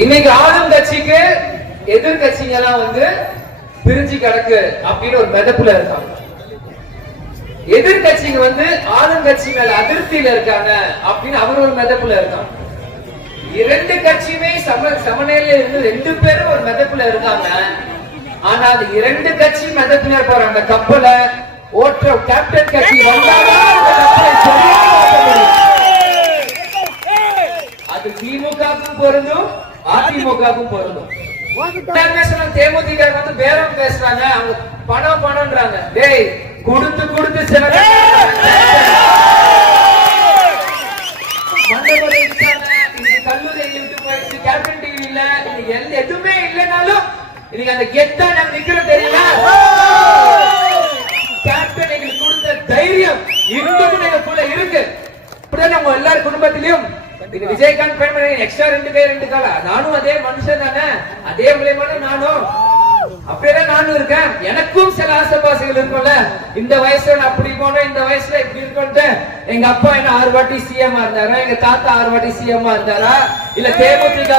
இன்னைக்கு ஆளும் கட்சிக்கு எதிர்கட்சிங்க எல்லாம் வந்து பிரிஞ்சு கிடக்கு அப்படின்னு ஒரு மெதப்புல இருக்காங்க. எதிர்கட்சிங்க வந்து ஆளுங்கட்சி மேல அதிருப்தியில இருக்காங்க அப்படின்னு அவர் ஒரு மெதப்புல இருக்காங்க. இரண்டு கட்சியுமே சமநிலையில இருந்து ரெண்டு பேரும் ஒரு மெதப்புல இருக்காங்க. ஆனா அது இரண்டு கட்சி மெதப்புல இருப்பாரு. அந்த கப்பலை ஓட்டுற கேப்டன் கட்சி அது திமுகவுக்கும் பொருந்தும் அதிமுகவுக்கும் பொருந்தும். தேமுதிக வந்து பேரம் பேசுறாங்க, அவங்க பணம் பணம்ன்றாங்க. டேய் கொடுத்து கொடுத்து கல்லூரி கேப்டன் டிவி இல்ல, எதுவுமே இல்லைனாலும் இன்னைக்கு அந்த கெத்தா நாங்க நிக்கிறோம் தெரியுமா? கேப்டன் எங்களுக்கு கொடுத்த தைரியம் இன்னும் எங்களுக்குள்ள இருக்கு. இப்படிதான் நம்ம எல்லாரும் குடும்பத்திலையும் விஜயகாந்த் பயன்படுத்த எக்ஸ்ட்ரா 2 பேர் 2 கால, நானும் அதே மனுஷன் தானே, அதே மூலியமான நானும் அப்படியே நானும் இருக்கேன். எனக்கும் சில ஆசைப்பாசைகள் இருக்கும்ல. இந்த வயசுல அப்படி போனோம், இந்த வயசுல இப்படி இருக்கும்ட்டு. எங்க அப்பா என்ன 6 வாட்டி சிஎம் இருந்தாரா, எங்க தாத்தா 6 வாட்டி சிஎம் இருந்தாரா, இல்ல தேமுதிக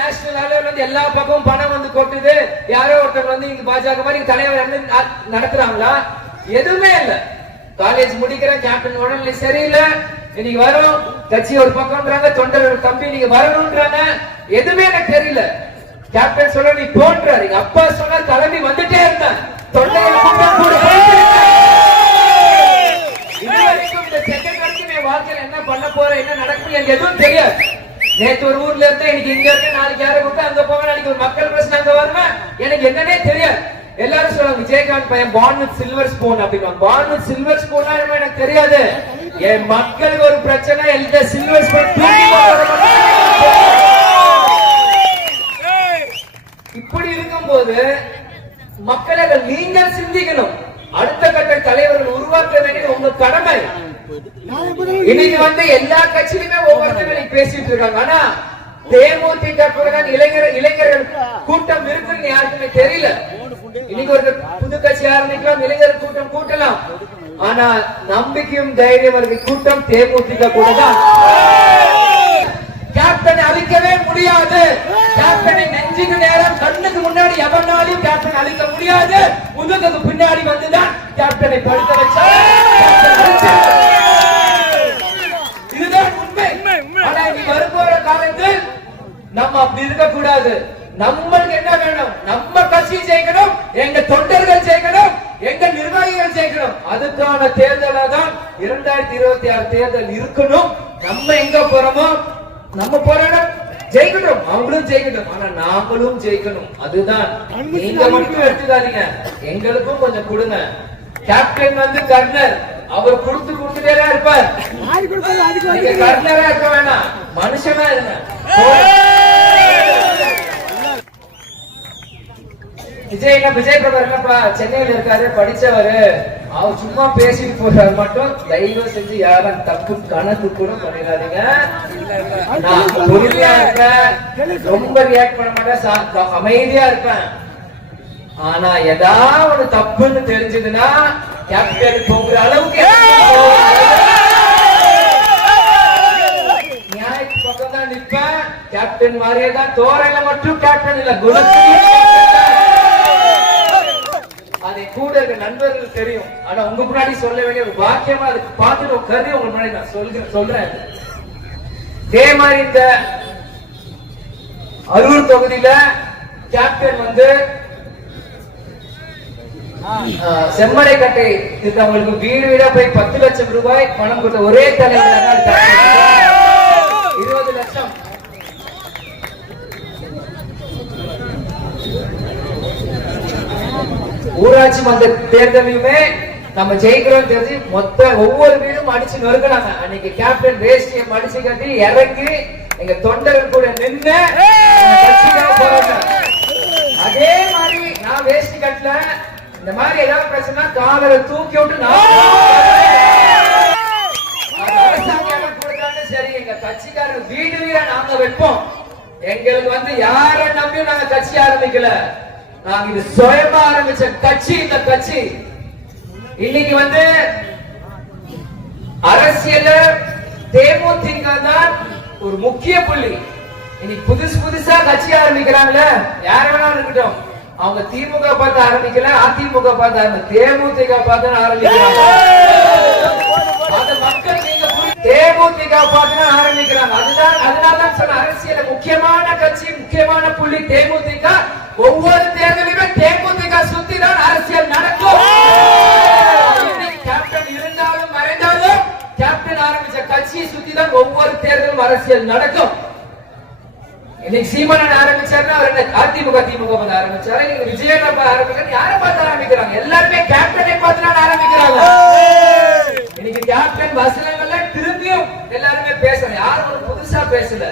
நேஷனல் அளவுல வந்து எல்லா பக்கமும் பணம் வந்து கொட்டுது, யாரோ ஒருத்தர் வந்து இங்க பாஜக மாதிரி தலைவர் நடத்துறாங்களா? எதுவுமே இல்ல. காலேஜ் முடிக்கிறேன், கேப்டன் உடனே சரியில்லை, இன்னைக்கு வரும் கட்சி ஒரு பக்கம்ன்றாங்க, தொண்டர் தம்பி நீங்க வரணும்ன்றாங்க. எதுவுமே எனக்கு தெரியல. கேப்டன் சொல்ல நீ போன்றாரு, எங்க அப்பா சொன்ன தலைமை வந்துட்டே இருந்தேன். தொண்டர்கள் கூட்டம் கூட இந்த செகண்ட் வரைக்கும் என் வாழ்க்கையில என்ன பண்ண போறேன், என்ன நடக்கும் எனக்கு எதுவும் தெரியாது. நேற்று ஒரு ஊர்ல இருந்தா இன்னைக்கு இங்க இருக்க, நாளைக்கு யாரை கூப்பிட்டு அங்க போவேன், நாளைக்கு ஒரு மக்கள் பிரச்சனை அங்க வருவேன், எனக்கு என்னன்னே தெரியாது. எல்லாரும் சொல்லுவாங்க விஜயகாந்த் பையன் பார்ன் வித் சில்வர் ஸ்பூன் அப்படின்னு. பார்ன் வித் சில்வர் ஸ்பூன் எனக்கு தெரியாது. என் மக்களுக்கு ஒரு பிரச்சனை, எந்த சில்வர் ஸ்பூன் இப்படி இருக்கும்போது மக்களை நீங்கள் சிந்திக்கணும். அடுத்த கட்ட தலைவர்கள் உருவாக்க வேண்டியது உங்க கடமை. இன்னைக்கு வந்து எல்லா கட்சியிலுமே ஒவ்வொருத்தரும் பேசிட்டு இருக்காங்க. ஆனா தேமுதிக இளைஞர்கள் கூட்டம் இருக்குன்னு யாருக்குமே தெரியல. இன்னைக்கு ஒரு புது கட்சி ஆரம்பிக்கலாம், இளைஞர் கூட்டம் கூட்டலாம். ஆனா நம்பிக்கையும் தைரியம் இருக்க கூட்டம் தேமுதிக கூட தான். கேப்டனை அழிக்கவே முடியாது. கேப்டனை நெஞ்சுக்கு நேரம் கண்ணுக்கு முன்னாடி எவனாலும் கேப்டன் அழிக்க முடியாது. முதுகுக்கு பின்னாடி வந்துதான் கேப்டனை படுத்த வச்சார். இதுதான் உண்மை. ஆனா இனி வரும்போற காலத்தில் நம்ம அப்படி இருக்க கூடாது. நம்மளுக்கு என்ன வேணும்? நம்ம கட்சி ஜெயிக்கணும், எங்க தொண்டர்கள் ஜெயிக்கணும், எங்க நிர்வாகிகள் ஜெயிக்கணும். அதுக்கான தேர்தலா தான் 2026 தேர்தல் இருக்கணும். நம்ம எங்க போறோமோ நம்ம போராடம் ஜெயிக்கணும், அவங்களும் ஜெயிக்கணும், ஆனா நாமளும் ஜெயிக்கணும். அதுதான். நீங்க மட்டும் எடுத்துக்காதீங்க, எங்களுக்கும் கொஞ்சம் கொடுங்க. கேப்டன் வந்து கர்னர், அவர் கொடுத்துட்டே தான் இருப்பார். கர்னரா இருக்க வேணாம், மனுஷனா இருங்க. விஜய் பிரபா சென்னையில் இருக்காரு, படிச்சவரு, அவர் சும்மா பேசிட்டு போறாரு மட்டும் தயவு செஞ்சு யாரும் தப்பு கணக்கு கூட பண்ணிடாதீங்க. நான் பொறுமையா இருப்பேன், ரொம்ப ரியாக்ட் பண்ண மாட்டேன், அமைதியா இருப்பேன். ஆனா ஏதாவது தப்புன்னு தெரிஞ்சதுன்னா கேப்டன் போகிற அளவுக்கு நியாயத்து பக்கம் தான் நிற்பேன். கேப்டன் மாதிரியே தான், தோரையில மட்டும் கேப்டன் இல்ல, குணத்திலும் அதை கூட இருக்க நண்பர்கள் தெரியும். ஆனா உங்க முன்னாடி சொல்ல வேண்டிய ஒரு வாக்கியமா அதுக்கு பார்த்துட்டு கருதி உங்க முன்னாடி நான் சொல்றேன். இதே மாதிரி இந்த அரூர் தொகுதியில கேப்டன் வந்து செம்மடைக்கட்டை திட்டங்களுக்கு வீடு வீடா போய் 10 லட்சம் ரூபாய் பணம் கொடுத்த ஒரே தலைவர் 20 லட்சம். ஊராட்சி மன்ற தேர்தலையுமே நம்ம ஜெயிக்கிறோம் தெரிஞ்சு மொத்த ஒவ்வொரு வீடும் அடிச்சு நொறுக்கிறாங்க. அன்னைக்கு கேப்டன் வேஷ்டியை மடிச்சு கட்டி இறங்கி எங்க தொண்டர்கள் கூட நின்று அதே மாதிரி நான் வேஷ்டி கட்டல. இந்த மாதிரி ஏதாவது பிரச்சனை காலரை தூக்கி விட்டு சரி, எங்க கட்சிக்காரர் வீடு வீடா நாங்க வைப்போம். எங்களுக்கு வந்து யார நம்பியும் நாங்க கட்சி ஆரம்பிக்கல, நாங்க இது சுயமா ஆரம்பிச்ச கட்சி. இந்த கட்சி இன்னைக்கு வந்து அரசியல் தேமுதிக தான் ஒரு முக்கிய புள்ளி. இன்னைக்கு புதுசா கட்சி ஆரம்பிக்கிறாங்களே, யார் வேணாலும் இருக்கட்டும், அவங்க திமுக பார்த்து ஆரம்பிக்கல, அதிமுக பார்த்து ஆரம்பிக்கல, தேமுதிக பார்த்து ஆரம்பிக்கிறாங்க. அது மக்கள் நீங்க தேமுதிக பார்த்து ஆரம்பிக்கிறாங்க. அதனாலதான் சொன்ன அரசியல முக்கியமான கட்சி, முக்கியமான புள்ளி தேமுதிக. ஒவ்வொரு தேர்தலுமே தேமுதிக சுத்தி தான் அரசியல் நடக்கும். கேப்டன் இருந்தாலும் மறைந்தாலும் கேப்டன் ஆரம்பிச்ச கட்சியை சுத்தி தான் ஒவ்வொரு தேர்தலும் அரசியல் நடக்கும். இன்னைக்கு சீமானன் ஆரம்பிச்சாருன்னா அவர் என்ன அதிமுக திமுக பார்த்து ஆரம்பிச்சாரு, இன்னைக்கு விஜயகாந்த் ஆரம்பிக்கிறாங்க. யாரை பார்த்து ஆரம்பிக்கிறாங்க? எல்லாருமே கேப்டனை பார்த்து தான் ஆரம்பிக்கிறாங்க. இன்னைக்கு கேப்டன் வசனங்கள்ல திரும்பியும் எல்லாருமே பேசணும். யாரும் ஒரு புதுசா பேசல.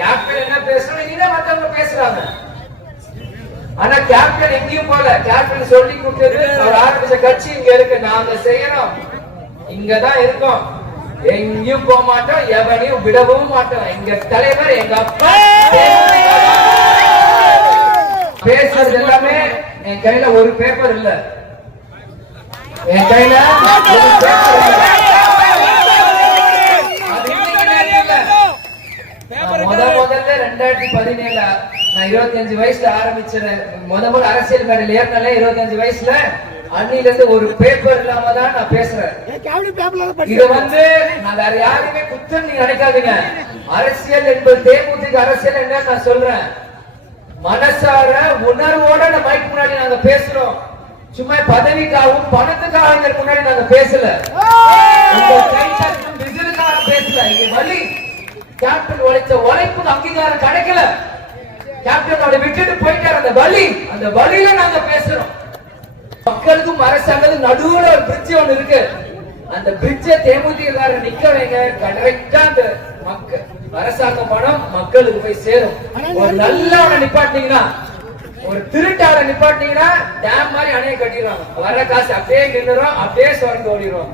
கேப்டன் என்ன பேசணும் இனிதான் மத்தவங்க பேசுறாங்க. ஆனா கேப்டன் எங்கேயும் போல. கேப்டன் சொல்லி கொடுத்தது அவர் ஆரம்பிச்ச கட்சி இங்க இருக்கு, நாங்க செய்யறோம், இங்கதான் இருக்கோம், எங்கேயும் போக மாட்டோம், எவனையும் விடவும் மாட்டோம். எங்க தலைவர் எங்க அப்பா பேசுறது எல்லாமே என் கையில ஒரு பேப்பர் இல்ல, என் கையில ஒரு பேப்பர் இல்ல. முதல்ல 2017 நான் 25 வயசுல ஆரம்பிச்சேன். முதல் அரசியல் மேடையில் ஏறினாலே 25 வயசுல. அன்னில இருந்து ஒரு பேப்பர் இல்லாம தான் நான் பேசுறேன். இது நான் வேற யாருமே குத்தம் நீங்க நினைக்காதீங்க. அரசியல் என்பது தேமுதிக அரசியல் என்ன நான் சொல்றேன். மனசார உணர்வோட நம்ம மைக் முன்னாடி நாங்க பேசுறோம். சும்மா பதவிக்காகவும் பணத்துக்காக முன்னாடி நாங்க பேசல, பேசல. இங்க வழி கேப்டன் உழைச்ச உழைப்புக்கு அங்கீகாரம் கிடைக்கல. கேப்டன் அவரை விட்டுட்டு போயிட்டார். அந்த வழியில நாங்க பேசுறோம். மக்களுக்கும் அரசாங்கத்துக்கும் நடுவுல ஒரு பிரிட்ஜ் ஒண்ணு இருக்கு. அந்த பிரிட்ஜை தேமுதிக நிக்க வைங்க. கரெக்டா அந்த மக்கள் அரசாங்க பணம் மக்களுக்கு போய் சேரும். ஒரு நல்லவனை நிப்பாட்டினீங்கன்னா, ஒரு திருட்டாளை நிப்பாட்டினீங்கன்னா டேம் மாதிரி அணையை கட்டிடுவாங்க. வர காசு அப்படியே நின்றுரும், அப்படியே சுரண்டு ஓடிடுவோம்.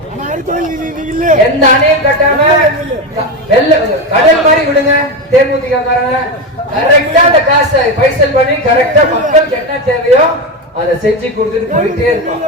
எந்த அணையும் கட்டாம கடல் மாதிரி விடுங்க தேமுதிக காரங்க. கரெக்டா அந்த காசை பைசல் பண்ணி கரெக்டா மக்களுக்கு என்ன தேவையோ அதை செஞ்சு கொடுத்துட்டு போயிட்டே இருக்கோம்.